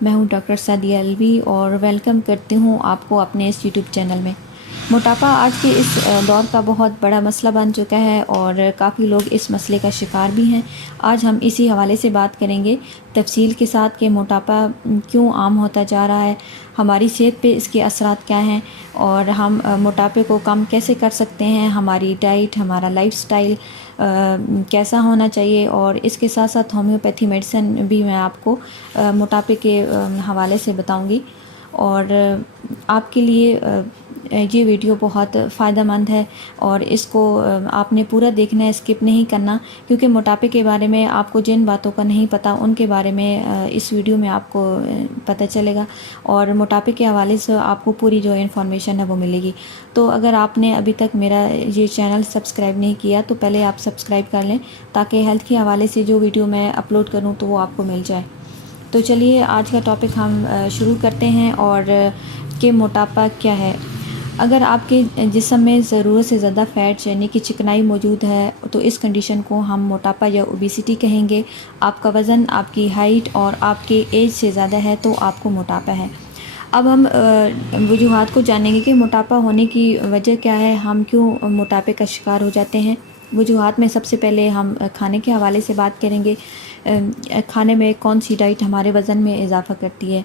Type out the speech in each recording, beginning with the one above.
میں ہوں ڈاکٹر سعدیہ الوی اور ویلکم کرتی ہوں آپ کو اپنے اس یوٹیوب چینل میں۔ موٹاپا آج کے اس دور کا بہت بڑا مسئلہ بن چکا ہے اور کافی لوگ اس مسئلے کا شکار بھی ہیں۔ آج ہم اسی حوالے سے بات کریں گے تفصیل کے ساتھ کہ موٹاپا کیوں عام ہوتا جا رہا ہے، ہماری صحت پہ اس کے اثرات کیا ہیں اور ہم موٹاپے کو کم کیسے کر سکتے ہیں، ہماری ڈائٹ، ہمارا لائف سٹائل کیسا ہونا چاہیے، اور اس کے ساتھ ساتھ ہومیوپیتھی میڈیسن بھی میں آپ کو موٹاپے کے حوالے سے بتاؤں گی۔ اور آپ کے لیے یہ ویڈیو بہت فائدہ مند ہے اور اس کو آپ نے پورا دیکھنا ہے، اسکپ نہیں کرنا، کیونکہ موٹاپے کے بارے میں آپ کو جن باتوں کا نہیں پتہ ان کے بارے میں اس ویڈیو میں آپ کو پتہ چلے گا، اور موٹاپے کے حوالے سے آپ کو پوری جو انفارمیشن ہے وہ ملے گی۔ تو اگر آپ نے ابھی تک میرا یہ چینل سبسکرائب نہیں کیا تو پہلے آپ سبسکرائب کر لیں تاکہ ہیلتھ کے حوالے سے جو ویڈیو میں اپلوڈ کروں تو وہ آپ کو مل جائے۔ تو چلیے آج کا ٹاپک ہم شروع کرتے ہیں، اور کہ موٹاپا کیا ہے۔ اگر آپ کے جسم میں ضرورت سے زیادہ فیٹ یعنی کہ چکنائی موجود ہے تو اس کنڈیشن کو ہم موٹاپا یا اوبیسٹی کہیں گے۔ آپ کا وزن آپ کی ہائٹ اور آپ کے ایج سے زیادہ ہے تو آپ کو موٹاپا ہے۔ اب ہم وجوہات کو جانیں گے کہ موٹاپا ہونے کی وجہ کیا ہے، ہم کیوں موٹاپے کا شکار ہو جاتے ہیں۔ وجوہات میں سب سے پہلے ہم کھانے کے حوالے سے بات کریں گے۔ کھانے میں کون سی ڈائٹ ہمارے وزن میں اضافہ کرتی ہے۔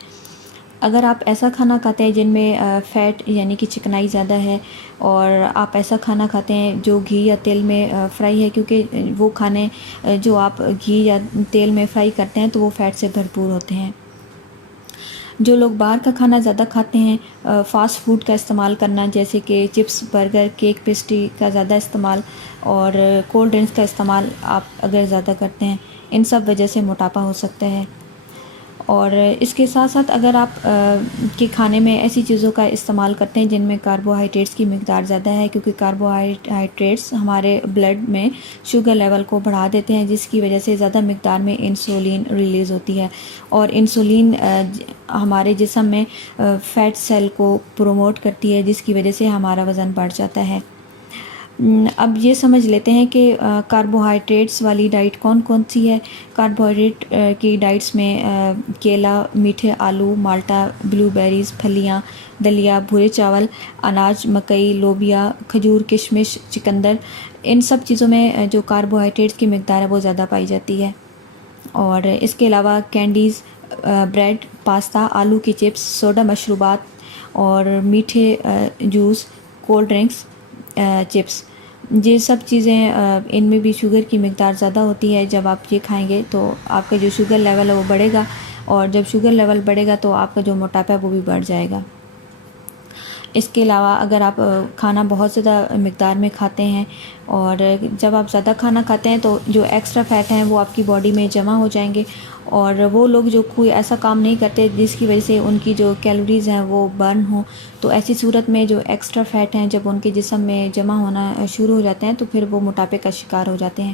اگر آپ ایسا کھانا کھاتے ہیں جن میں فیٹ یعنی کہ چکنائی زیادہ ہے، اور آپ ایسا کھانا کھاتے ہیں جو گھی یا تیل میں فرائی ہے، کیونکہ وہ کھانے جو آپ گھی یا تیل میں فرائی کرتے ہیں تو وہ فیٹ سے بھرپور ہوتے ہیں۔ جو لوگ باہر کا کھانا زیادہ کھاتے ہیں، فاسٹ فوڈ کا استعمال کرنا جیسے کہ چپس، برگر، کیک، پیسٹری کا زیادہ استعمال، اور کولڈ ڈرنکس کا استعمال آپ اگر زیادہ کرتے ہیں، ان سب وجہ سے موٹاپا ہو سکتا ہے۔ اور اس کے ساتھ ساتھ اگر آپ کے کھانے میں ایسی چیزوں کا استعمال کرتے ہیں جن میں کاربوہائیڈریٹس کی مقدار زیادہ ہے، کیونکہ کاربوہائیڈریٹس ہمارے بلڈ میں شوگر لیول کو بڑھا دیتے ہیں، جس کی وجہ سے زیادہ مقدار میں انسولین ریلیز ہوتی ہے، اور انسولین ہمارے جسم میں فیٹ سیل کو پروموٹ کرتی ہے، جس کی وجہ سے ہمارا وزن بڑھ جاتا ہے۔ اب یہ سمجھ لیتے ہیں کہ کاربوہائیڈریٹس والی ڈائٹ کون کون سی ہے۔ کاربوہائیڈریٹ کی ڈائٹس میں کیلا، میٹھے آلو، مالٹا، بلو بیریز، پھلیاں، دلیا، بھورے چاول، اناج، مکئی، لوبیا، کھجور، کشمش، چقندر، ان سب چیزوں میں جو کاربوہائیڈریٹس کی مقدار ہے وہ زیادہ پائی جاتی ہے۔ اور اس کے علاوہ کینڈیز، بریڈ، پاستا، آلو کی چپس، سوڈا مشروبات اور میٹھے جوس، کولڈ ڈرنکس، چپس، یہ سب چیزیں ان میں بھی شوگر کی مقدار زیادہ ہوتی ہے۔ جب آپ یہ کھائیں گے تو آپ کا جو شوگر لیول ہے وہ بڑھے گا، اور جب شوگر لیول بڑھے گا تو آپ کا جو موٹاپا ہے وہ بھی بڑھ جائے گا۔ اس کے علاوہ اگر آپ کھانا بہت زیادہ مقدار میں کھاتے ہیں، اور جب آپ زیادہ کھانا کھاتے ہیں تو جو ایکسٹرا فیٹ ہیں وہ آپ کی باڈی میں جمع ہو جائیں گے، اور وہ لوگ جو کوئی ایسا کام نہیں کرتے جس کی وجہ سے ان کی جو کیلوریز ہیں وہ برن ہوں، تو ایسی صورت میں جو ایکسٹرا فیٹ ہیں جب ان کے جسم میں جمع ہونا شروع ہو جاتے ہیں تو پھر وہ موٹاپے کا شکار ہو جاتے ہیں۔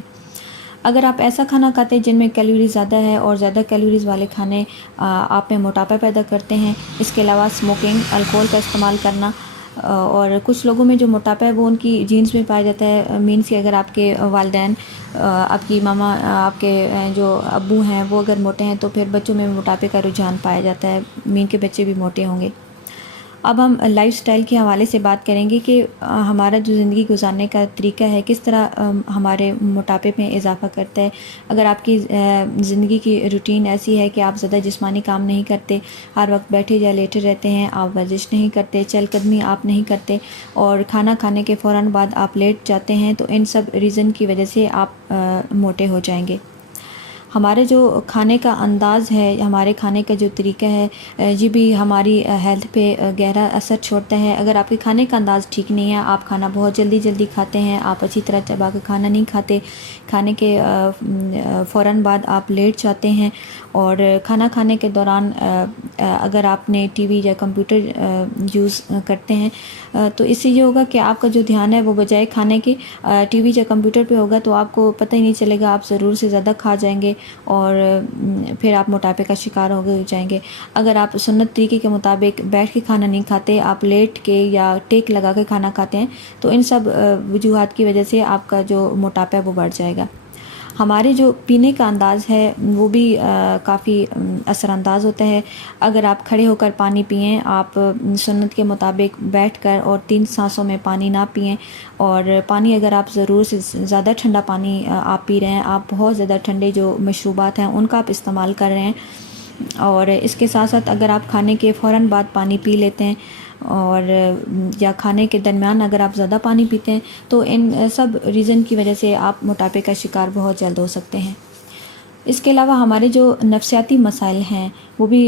اگر آپ ایسا کھانا کھاتے ہیں جن میں کیلوریز زیادہ ہے، اور زیادہ کیلوریز والے کھانے آپ میں موٹاپا پیدا کرتے ہیں، اس کے علاوہ اسموکنگ، الکوہل کا استعمال کرنا، اور کچھ لوگوں میں جو موٹاپا ہے وہ ان کی جینز میں پایا جاتا ہے، مینس کہ اگر آپ کے والدین، آپ کی ماما، آپ کے جو ابو ہیں وہ اگر موٹے ہیں تو پھر بچوں میں موٹاپے کا رجحان پایا جاتا ہے، مین کے بچے بھی موٹے ہوں گے۔ اب ہم لائف سٹائل کے حوالے سے بات کریں گے کہ ہمارا جو زندگی گزارنے کا طریقہ ہے کس طرح ہمارے موٹاپے میں اضافہ کرتا ہے۔ اگر آپ کی زندگی کی روٹین ایسی ہے کہ آپ زیادہ جسمانی کام نہیں کرتے، ہر وقت بیٹھے یا لیٹے رہتے ہیں، آپ ورزش نہیں کرتے، چل قدمی آپ نہیں کرتے، اور کھانا کھانے کے فوراً بعد آپ لیٹ جاتے ہیں، تو ان سب ریزن کی وجہ سے آپ موٹے ہو جائیں گے۔ ہمارے جو کھانے کا انداز ہے، ہمارے کھانے کا جو طریقہ ہے، یہ بھی ہماری ہیلتھ پہ گہرا اثر چھوڑتا ہے۔ اگر آپ کے کھانے کا انداز ٹھیک نہیں ہے، آپ کھانا بہت جلدی کھاتے ہیں، آپ اچھی طرح چبا کے کھانا نہیں کھاتے، کھانے کے فوراً بعد آپ لیٹ جاتے ہیں، اور کھانا کھانے کے دوران اگر آپ نے ٹی وی یا کمپیوٹر یوز کرتے ہیں تو اس سے یہ ہوگا کہ آپ کا جو دھیان ہے وہ بجائے کھانے کے ٹی وی یا کمپیوٹر پہ ہوگا، تو آپ کو پتہ ہی نہیں چلے گا، آپ ضرور سے زیادہ کھا جائیں گے اور پھر آپ موٹاپے کا شکار ہو جائیں گے۔ اگر آپ سنت طریقے کے مطابق بیٹھ کے کھانا نہیں کھاتے، آپ لیٹ کے یا ٹیک لگا کے کھانا کھاتے ہیں، تو ان سب وجوہات کی وجہ سے آپ کا جو موٹاپا ہے وہ بڑھ جائے گا۔ ہمارے جو پینے کا انداز ہے وہ بھی کافی اثر انداز ہوتا ہے۔ اگر آپ کھڑے ہو کر پانی پئیں، آپ سنت کے مطابق بیٹھ کر اور 3 سانسوں میں پانی نہ پئیں، اور پانی اگر آپ ضرور سے زیادہ ٹھنڈا پانی آپ پی رہے ہیں، آپ بہت زیادہ ٹھنڈے جو مشروبات ہیں ان کا آپ استعمال کر رہے ہیں، اور اس کے ساتھ ساتھ اگر آپ کھانے کے فوراً بعد پانی پی لیتے ہیں، اور یا کھانے کے درمیان اگر آپ زیادہ پانی پیتے ہیں، تو ان سب ریزن کی وجہ سے آپ موٹاپے کا شکار بہت جلد ہو سکتے ہیں۔ اس کے علاوہ ہمارے جو نفسیاتی مسائل ہیں وہ بھی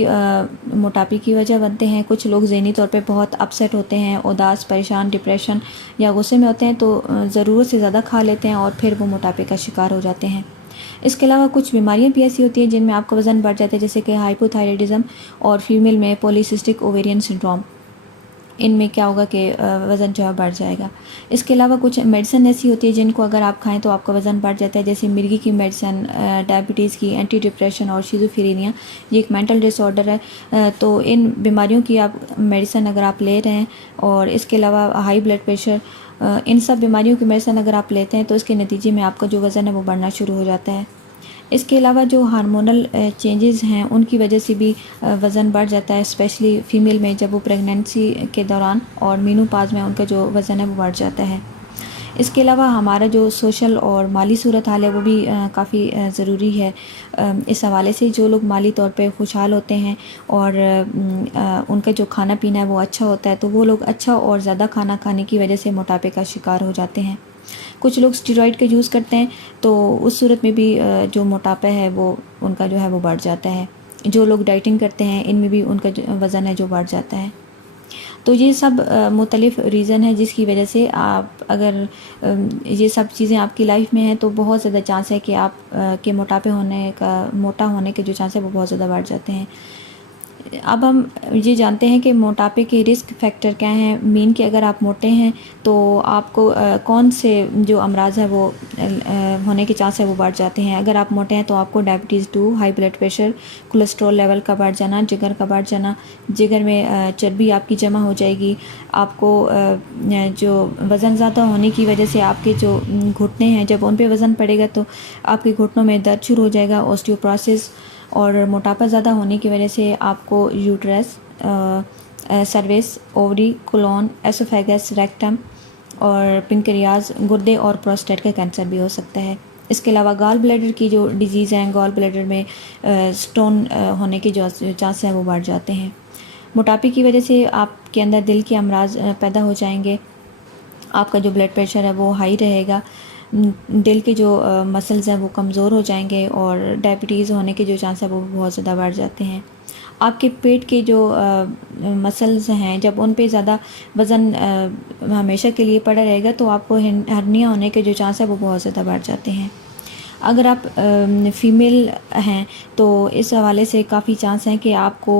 موٹاپے کی وجہ بنتے ہیں۔ کچھ لوگ ذہنی طور پہ بہت اپسیٹ ہوتے ہیں، اداس، پریشان، ڈپریشن یا غصے میں ہوتے ہیں، تو ضرورت سے زیادہ کھا لیتے ہیں اور پھر وہ موٹاپے کا شکار ہو جاتے ہیں۔ اس کے علاوہ کچھ بیماریاں بھی ایسی ہوتی ہیں جن میں آپ کا وزن بڑھ جاتا ہے، جیسے کہ ہائپوتھائرائڈزم، اور فیمیل میں پولیسسٹک اوویرین سنڈروم۔ ان میں کیا ہوگا کہ وزن جو ہے بڑھ جائے گا۔ اس کے علاوہ کچھ میڈیسن ایسی ہوتی ہے جن کو اگر آپ کھائیں تو آپ کا وزن بڑھ جاتا ہے، جیسے مرگی کی میڈیسن، ڈائبٹیز کی، اینٹی ڈپریشن اور شیزوفرینیا، یہ ایک مینٹل ڈس آرڈر ہے۔ تو ان بیماریوں کی آپ میڈیسن اگر آپ لے رہے ہیں، اور اس کے علاوہ ہائی بلڈ پریشر، ان سب بیماریوں کی میڈیسن اگر آپ لیتے ہیں تو اس کے نتیجے میں آپ کا جو وزن ہے وہ بڑھنا شروع ہو جاتا ہے۔ اس کے علاوہ جو ہارمونل چینجز ہیں ان کی وجہ سے بھی وزن بڑھ جاتا ہے، اسپیشلی فیمیل میں جب وہ پریگننسی کے دوران اور مینوپاز میں ان کا جو وزن ہے وہ بڑھ جاتا ہے۔ اس کے علاوہ ہمارا جو سوشل اور مالی صورتحال ہے وہ بھی کافی ضروری ہے۔ اس حوالے سے جو لوگ مالی طور پہ خوشحال ہوتے ہیں اور ان کا جو کھانا پینا ہے وہ اچھا ہوتا ہے، تو وہ لوگ اچھا اور زیادہ کھانا کھانے کی وجہ سے موٹاپے کا شکار ہو جاتے ہیں۔ کچھ لوگ اسٹیرائڈ کا یوز کرتے ہیں، تو اس صورت میں بھی جو موٹاپا ہے وہ ان کا جو ہے وہ بڑھ جاتا ہے۔ جو لوگ ڈائٹنگ کرتے ہیں ان میں بھی ان کا جو وزن ہے جو بڑھ جاتا ہے۔ تو یہ سب مختلف ریزن ہے جس کی وجہ سے آپ اگر یہ سب چیزیں آپ کی لائف میں ہیں تو بہت زیادہ چانس ہے کہ آپ کے موٹا ہونے کے جو چانس ہے وہ بہت زیادہ بڑھ جاتے ہیں۔ اب ہم یہ جانتے ہیں کہ موٹاپے کے رسک فیکٹر کیا ہیں۔ مین کہ اگر آپ موٹے ہیں تو آپ کو کون سے جو امراض ہے وہ ہونے کے چانس ہے وہ بڑھ جاتے ہیں۔ اگر آپ موٹے ہیں تو آپ کو diabetes 2، high blood pressure, cholesterol level کا بڑھ جانا، جگر کا بڑھ جانا، جگر میں چربی آپ کی جمع ہو جائے گی، آپ کو جو وزن زیادہ ہونے کی وجہ سے آپ کے جو گھٹنے ہیں جب ان پہ وزن پڑے گا تو آپ کے گھٹنوں میں درد شروع ہو جائے گا، اوسٹیوپروسس، اور موٹاپا زیادہ ہونے کی وجہ سے آپ کو uterus, service, اووری، Cologne, oesophagus, rectum اور پنکریاز، گردے اور پروسٹیٹ کا کینسر بھی ہو سکتا ہے۔ اس کے علاوہ گال بلیڈر کی جو ڈیزیز ہیں، گال بلیڈر میں سٹون ہونے کے جو چانس ہیں وہ بڑھ جاتے ہیں۔ موٹاپے کی وجہ سے آپ کے اندر دل کے امراض پیدا ہو جائیں گے، آپ کا جو بلڈ پریشر ہے وہ ہائی رہے گا، دل کے جو مسلز ہیں وہ کمزور ہو جائیں گے، اور ڈائبٹیز ہونے کے جو چانس ہیں وہ بہت زیادہ بڑھ جاتے ہیں۔ آپ کے پیٹ کے جو مسلز ہیں جب ان پہ زیادہ وزن ہمیشہ کے لیے پڑا رہے گا تو آپ کو ہرنیا ہونے کے جو چانس ہے وہ بہت زیادہ بڑھ جاتے ہیں۔ اگر آپ فیمیل ہیں تو اس حوالے سے کافی چانس ہیں کہ آپ کو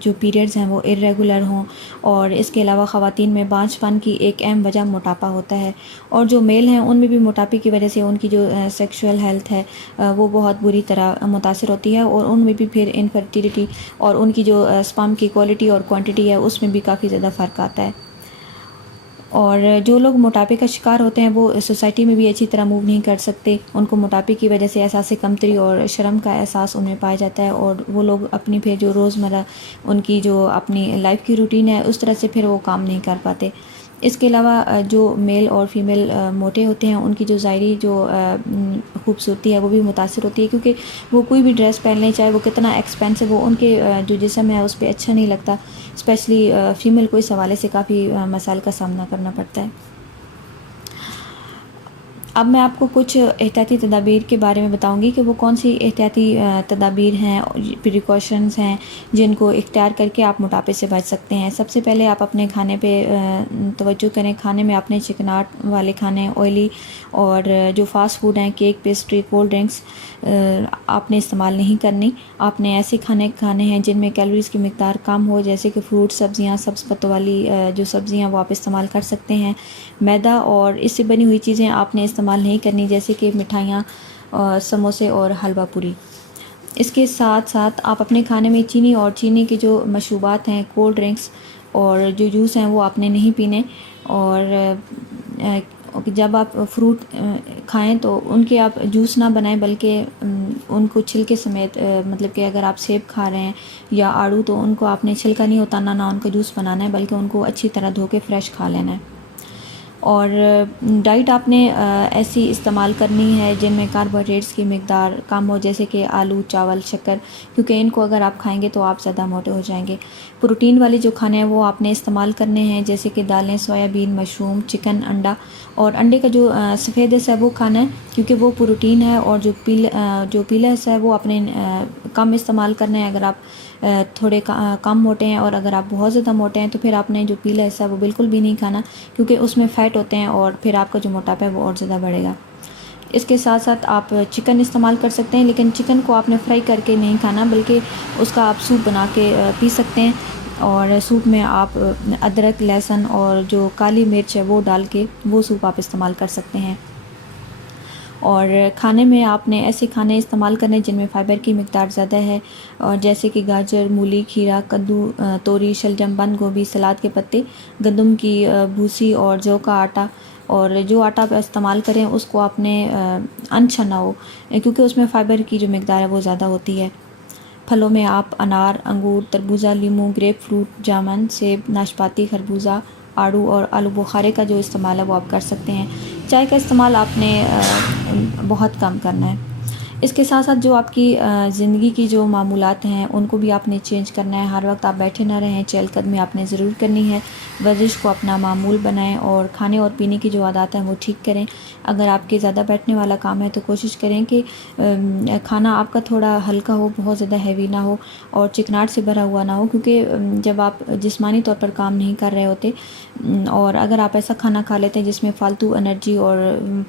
جو پیریڈز ہیں وہ ارریگولر ہوں، اور اس کے علاوہ خواتین میں بانجھ پن کی ایک اہم وجہ موٹاپا ہوتا ہے، اور جو میل ہیں ان میں بھی موٹاپے کی وجہ سے ان کی جو سیکشول ہیلتھ ہے وہ بہت بری طرح متاثر ہوتی ہے، اور ان میں بھی پھر انفرٹیلیٹی اور ان کی جو سپرم کی کوالٹی اور کوانٹٹی ہے اس میں بھی کافی زیادہ فرق آتا ہے۔ اور جو لوگ موٹاپے کا شکار ہوتے ہیں وہ سوسائٹی میں بھی اچھی طرح موو نہیں کر سکتے، ان کو موٹاپے کی وجہ سے احساس کمتری اور شرم کا احساس ان میں پایا جاتا ہے، اور وہ لوگ اپنی پھر جو روزمرہ ان کی جو اپنی لائف کی روٹین ہے اس طرح سے پھر وہ کام نہیں کر پاتے۔ اس کے علاوہ جو میل اور فیمیل موٹے ہوتے ہیں ان کی جو ظاہری جو خوبصورتی ہے وہ بھی متاثر ہوتی ہے، کیونکہ وہ کوئی بھی ڈریس پہن لیں چاہے وہ کتنا ایکسپینسو ہو، ان کے جو جسم ہے اس پہ اچھا نہیں لگتا، اسپیشلی فیمیل کو اس حوالے سے کافی مسائل کا سامنا کرنا پڑتا ہے۔ اب میں آپ کو کچھ احتیاطی تدابیر کے بارے میں بتاؤں گی کہ وہ کون سی احتیاطی تدابیر ہیں، پریکاشنز ہیں جن کو اختیار کر کے آپ موٹاپے سے بچ سکتے ہیں۔ سب سے پہلے آپ اپنے کھانے پہ توجہ کریں، کھانے میں اپنے چکناٹ والے کھانے، آئلی اور جو فاسٹ فوڈ ہیں، کیک، پیسٹری، کولڈ ڈرنکس آپ نے استعمال نہیں کرنی۔ آپ نے ایسے کھانے کھانے ہیں جن میں کیلوریز کی مقدار کم ہو، جیسے کہ فروٹ، سبزیاں، سبز پتوں والی جو سبزیاں وہ آپ استعمال کر سکتے ہیں۔ میدا اور اس سے بنی ہوئی چیزیں آپ نے استعمال نہیں کرنی، جیسے کہ مٹھائیاں، سموسے اور حلوہ پوری۔ اس کے ساتھ ساتھ آپ اپنے کھانے میں چینی اور چینی کے جو مشروبات ہیں، کولڈ ڈرنکس اور جو جوس ہیں وہ آپ نے نہیں پینے، اور جب آپ فروٹ کھائیں تو ان کے آپ جوس نہ بنائیں، بلکہ ان کو چھلکے سمیت، مطلب کہ اگر آپ سیب کھا رہے ہیں یا آڑو تو ان کو آپ نے چھلکا نہیں اتارنا، نہ ان کا جوس بنانا ہے، بلکہ ان کو اچھی طرح دھو کے فریش کھا لینا ہے۔ اور ڈائٹ آپ نے ایسی استعمال کرنی ہے جن میں کاربوہائیڈریٹس کی مقدار کم ہو، جیسے کہ آلو، چاول، شکر، کیونکہ ان کو اگر آپ کھائیں گے تو آپ زیادہ موٹے ہو جائیں گے۔ پروٹین والے جو کھانے ہیں وہ آپ نے استعمال کرنے ہیں، جیسے کہ دالیں، سویابین، مشروم، چکن، انڈا، اور انڈے کا جو سفید حصہ ہے وہ کھانا ہے کیونکہ وہ پروٹین ہے، اور جو پیلا حصہ ہے وہ اپنے کم استعمال کرنا ہے اگر آپ تھوڑے کم موٹے ہیں، اور اگر آپ بہت زیادہ موٹے ہیں تو پھر آپ نے جو پیلا حصہ ہے وہ بالکل بھی نہیں کھانا، کیونکہ اس میں فیٹ ہوتے ہیں اور پھر آپ کا جو موٹاپا ہے وہ اور زیادہ بڑھے گا۔ اس کے ساتھ ساتھ آپ چکن استعمال کر سکتے ہیں، لیکن چکن کو آپ نے فرائی کر کے نہیں کھانا، بلکہ اس کا آپ سوپ بنا کے پی سکتے ہیں، اور سوپ میں آپ ادرک، لہسن اور جو کالی مرچ ہے وہ ڈال کے وہ سوپ آپ استعمال کر سکتے ہیں۔ اور کھانے میں آپ نے ایسے کھانے استعمال کرنے جن میں فائبر کی مقدار زیادہ ہے، اور جیسے کہ گاجر، مولی، کھیرا، کدو، توری، شلجم، بند گوبھی، سلاد کے پتے، گندم کی بھوسی اور جو کا آٹا، اور جو آٹا آپ استعمال کریں اس کو آپ نے انچھنا ہو، کیونکہ اس میں فائبر کی جو مقدار ہے وہ زیادہ ہوتی ہے۔ پھلوں میں آپ انار، انگور، تربوزہ، لیموں، گریپ فروٹ، جامن، سیب، ناشپاتی، خربوزہ، آڑو اور آلو بخارے کا جو استعمال ہے وہ آپ کر سکتے ہیں۔ چائے کا استعمال آپ نے بہت کم کرنا ہے۔ اس کے ساتھ ساتھ جو آپ کی زندگی کی جو معمولات ہیں ان کو بھی آپ نے چینج کرنا ہے۔ ہر وقت آپ بیٹھے نہ رہیں، چہل قدمی آپ نے ضرور کرنی ہے، ورزش کو اپنا معمول بنائیں، اور کھانے اور پینے کی جو عادات ہیں وہ ٹھیک کریں۔ اگر آپ کے زیادہ بیٹھنے والا کام ہے تو کوشش کریں کہ کھانا آپ کا تھوڑا ہلکا ہو، بہت زیادہ ہیوی نہ ہو اور چکناہٹ سے بھرا ہوا نہ ہو، کیونکہ جب آپ جسمانی طور پر کام نہیں کر رہے ہوتے اور اگر آپ ایسا کھانا کھا لیتے ہیں جس میں فالتو انرجی اور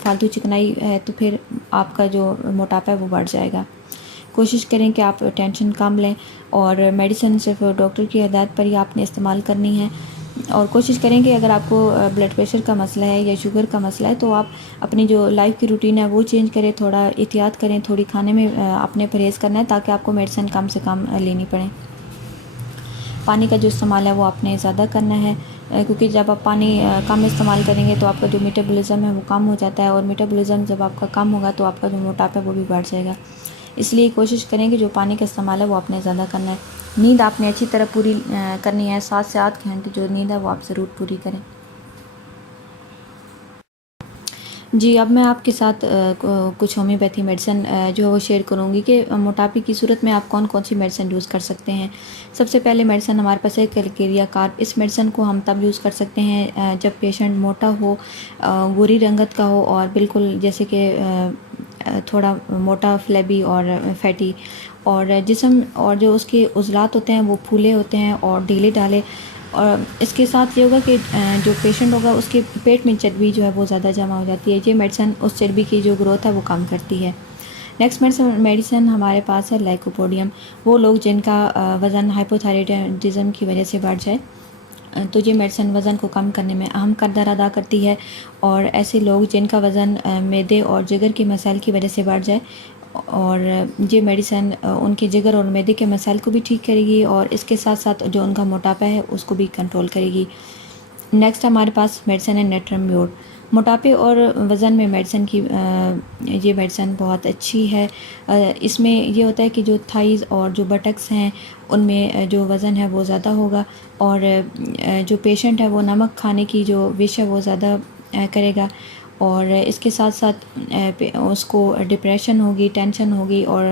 فالتو چکنائی ہے تو پھر آپ کا جو موٹاپا ہے وہ بڑھ جائے گا۔ کوشش کریں کہ آپ ٹینشن کم لیں، اور میڈیسن صرف ڈاکٹر کی ہدایت پر ہی آپ نے استعمال کرنی ہے، اور کوشش کریں کہ اگر آپ کو بلڈ پریشر کا مسئلہ ہے یا شوگر کا مسئلہ ہے تو آپ اپنی جو لائف کی روٹین ہے وہ چینج کریں، تھوڑا احتیاط کریں، تھوڑی کھانے میں اپنے پرہیز کرنا ہے تاکہ آپ کو میڈیسن کم سے کم لینی پڑے۔ پانی کا جو استعمال ہے وہ آپ نے زیادہ کرنا ہے، کیونکہ جب آپ پانی کم استعمال کریں گے تو آپ کا جو میٹابولزم ہے وہ کم ہو جاتا ہے، اور میٹابولزم جب آپ کا کم ہوگا تو آپ کا جو موٹاپا ہے وہ بھی بڑھ جائے گا۔ اس لیے کوشش کریں کہ جو پانی کا استعمال ہے وہ آپ نے زیادہ کرنا ہے۔ نیند آپ نے اچھی طرح پوری کرنی ہے، 7 سے 8 گھنٹے جو نیند ہے وہ آپ ضرور پوری کریں۔ جی، اب میں آپ کے ساتھ کچھ ہومیوپیتھی میڈیسن جو ہے وہ شیئر کروں گی کہ موٹاپے کی صورت میں آپ کون کون سی میڈیسن یوز کر سکتے ہیں۔ سب سے پہلے میڈیسن ہمارے پاس ہے کیلکیریا کارب۔ اس میڈیسن کو ہم تب یوز کر سکتے ہیں جب پیشنٹ موٹا ہو، گوری رنگت کا ہو، اور بالکل جیسے کہ تھوڑا موٹا، فلیبی اور فیٹی، اور جسم اور جو اس کے عضلات ہوتے ہیں وہ پھولے ہوتے ہیں اور ڈھیلے ڈھالے، اور اس کے ساتھ یہ ہوگا کہ جو پیشنٹ ہوگا اس کے پیٹ میں چربی جو ہے وہ زیادہ جمع ہو جاتی ہے۔ یہ میڈیسن اس چربی کی جو گروتھ ہے وہ کم کرتی ہے۔ نیکسٹ میڈیسن ہمارے پاس ہے لائکوپوڈیم۔ وہ لوگ جن کا وزن ہائپوتھائرائڈزم کی وجہ سے بڑھ جائے تو یہ میڈیسن وزن کو کم کرنے میں اہم کردار ادا کرتی ہے، اور ایسے لوگ جن کا وزن معدے اور جگر کے مسائل کی وجہ سے بڑھ جائے، اور یہ میڈیسن ان کے جگر اور معدے کے مسائل کو بھی ٹھیک کرے گی، اور اس کے ساتھ ساتھ جو ان کا موٹاپا ہے اس کو بھی کنٹرول کرے گی۔ نیکسٹ ہمارے پاس میڈیسن ہے نیٹرم میور۔ موٹاپے اور وزن میں میڈیسن کی یہ میڈیسن بہت اچھی ہے۔ اس میں یہ ہوتا ہے کہ جو تھائز اور جو بٹکس ہیں ان میں جو وزن ہے وہ زیادہ ہوگا، اور جو پیشنٹ ہے وہ نمک کھانے کی جو وش ہے وہ زیادہ کرے گا، اور اس کے ساتھ ساتھ اس کو ڈپریشن ہوگی، ٹینشن ہوگی اور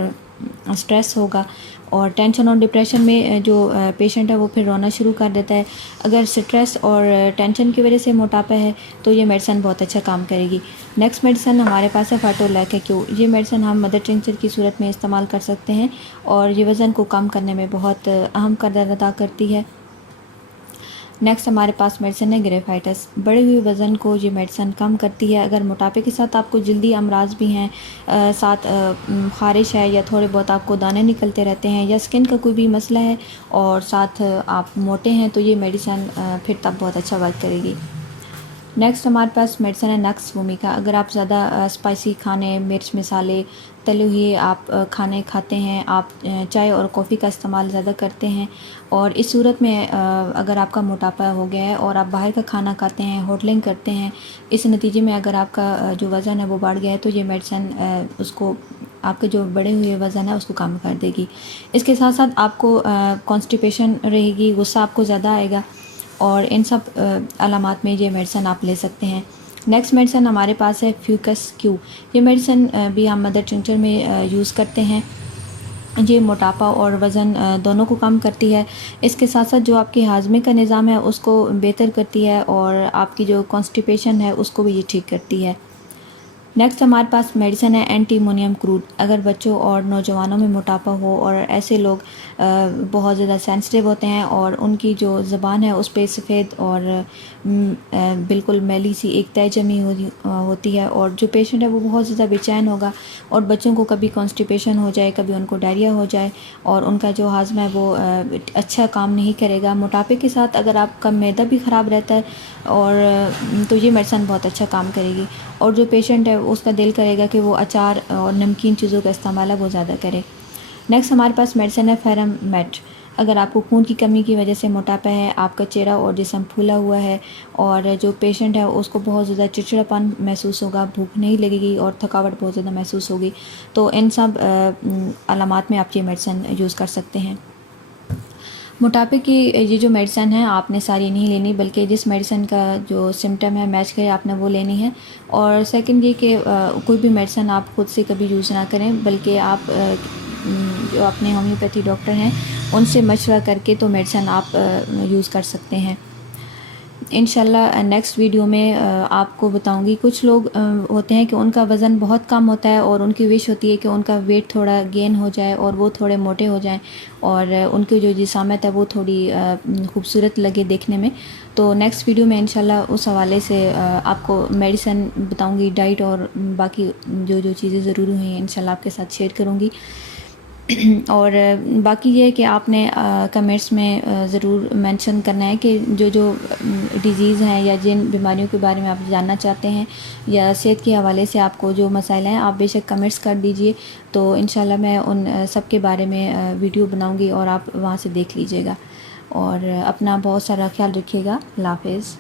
سٹریس ہوگا، اور ٹینشن اور ڈپریشن میں جو پیشنٹ ہے وہ پھر رونا شروع کر دیتا ہے۔ اگر سٹریس اور ٹینشن کی وجہ سے موٹاپا ہے تو یہ میڈیسن بہت اچھا کام کرے گی۔ نیکسٹ میڈیسن ہمارے پاس ہے فیٹولیکیو۔ یہ میڈیسن ہم مدر ٹنکچر کی صورت میں استعمال کر سکتے ہیں، اور یہ وزن کو کم کرنے میں بہت اہم کردار ادا کرتی ہے۔ نیکسٹ ہمارے پاس میڈیسن ہے گریفائٹس۔ بڑے ہوئے وزن کو یہ میڈیسن کم کرتی ہے۔ اگر موٹاپے کے ساتھ آپ کو جلدی امراض بھی ہیں، ساتھ خارش ہے، یا تھوڑے بہت آپ کو دانے نکلتے رہتے ہیں، یا سکن کا کوئی بھی مسئلہ ہے اور ساتھ آپ موٹے ہیں تو یہ میڈیسن پھر تب بہت اچھا ورک کرے گی۔ نیکسٹ ہمارے پاس میڈیسن ہے نقص بھومیکا. اگر آپ زیادہ اسپائسی کھانے، مرچ مسالے، تلے ہوئے آپ کھانے کھاتے ہیں، آپ چائے اور کافی کا استعمال زیادہ کرتے ہیں، اور اس صورت میں اگر آپ کا موٹاپا ہو گیا ہے اور آپ باہر کا کھانا کھاتے ہیں، ہوٹلنگ کرتے ہیں، اس نتیجے میں اگر آپ کا جو وزن ہے وہ بڑھ گیا ہے تو یہ میڈیسن اس کو آپ کے جو بڑے ہوئے وزن ہے اس کو کم کر دے گی. اس کے ساتھ ساتھ آپ کو کانسٹیپیشن رہے گی، غصہ آپ کو زیادہ آئے گا، اور ان سب علامات میں یہ میڈیسن آپ لے سکتے ہیں. نیکسٹ میڈیسن ہمارے پاس ہے فیوکس کیو. یہ میڈیسن بھی ہم مدر ٹنچر میں یوز کرتے ہیں. یہ موٹاپا اور وزن دونوں کو کم کرتی ہے. اس کے ساتھ ساتھ جو آپ کے ہاضمے کا نظام ہے اس کو بہتر کرتی ہے، اور آپ کی جو کانسٹیپیشن ہے اس کو بھی یہ ٹھیک کرتی ہے. نیکسٹ ہمارے پاس میڈیسن ہے اینٹی امونیم کروڈ. اگر بچوں اور نوجوانوں میں موٹاپا ہو، اور ایسے لوگ بہت زیادہ سینسٹیو ہوتے ہیں اور ان کی جو زبان ہے اس پہ سفید اور بالکل میلی سی ایک تہہ جمی ہوتی ہے، اور جو پیشنٹ ہے وہ بہت زیادہ بے چین ہوگا، اور بچوں کو کبھی کانسٹیپیشن ہو جائے، کبھی ان کو ڈائریا ہو جائے، اور ان کا جو ہاضمہ ہے وہ اچھا کام نہیں کرے گا. موٹاپے کے ساتھ اگر آپ کا معدہ بھی خراب رہتا ہے اور تو یہ میڈیسن بہت اچھا کام کرے گی. اور جو پیشنٹ ہے اس کا دل کرے گا کہ وہ اچار اور نمکین چیزوں کا استعمال ہے وہ زیادہ کرے. نیکسٹ ہمارے پاس میڈیسن ہے فیرم میٹ. اگر آپ کو خون کی کمی کی وجہ سے موٹاپا ہے، آپ کا چہرہ اور جسم پھولا ہوا ہے، اور جو پیشنٹ ہے اس کو بہت زیادہ چڑچڑاپن محسوس ہوگا، بھوک نہیں لگے گی اور تھکاوٹ بہت زیادہ محسوس ہوگی، تو ان سب علامات میں آپ یہ میڈیسن یوز کر سکتے ہیں. موٹاپے کی یہ جو میڈیسن ہے آپ نے ساری نہیں لینی، بلکہ جس میڈیسن کا جو سمٹم ہے میچ کرے آپ نے وہ لینی ہے. اور سیکنڈ یہ کہ کوئی بھی میڈیسن آپ خود سے کبھی یوز نہ کریں، بلکہ آپ جو اپنے ہومیوپیتھی ڈاکٹر ہیں ان سے مشورہ کر کے تو میڈیسن آپ یوز کر سکتے ہیں. انشاءاللہ نیکسٹ ویڈیو میں آپ کو بتاؤں گی. کچھ لوگ ہوتے ہیں کہ ان کا وزن بہت کم ہوتا ہے اور ان کی وش ہوتی ہے کہ ان کا ویٹ تھوڑا گین ہو جائے اور وہ تھوڑے موٹے ہو جائیں، اور ان کی جو جسامت ہے وہ تھوڑی خوبصورت لگے دیکھنے میں. تو نیکسٹ ویڈیو میں انشاءاللہ اس حوالے سے آپ کو میڈیسن بتاؤں گی، ڈائٹ اور باقی جو چیزیں ضروری ہیں انشاءاللہ آپ کے ساتھ شیئر کروں گی. اور باقی یہ ہے کہ آپ نے کمنٹس میں ضرور مینشن کرنا ہے کہ جو ڈیزیز ہیں یا جن بیماریوں کے بارے میں آپ جاننا چاہتے ہیں یا صحت کے حوالے سے آپ کو جو مسائل ہیں آپ بے شک کمنٹس کر دیجئے، تو انشاءاللہ میں ان سب کے بارے میں ویڈیو بناؤں گی اور آپ وہاں سے دیکھ لیجئے گا. اور اپنا بہت سارا خیال رکھیے گا. اللہ حافظ.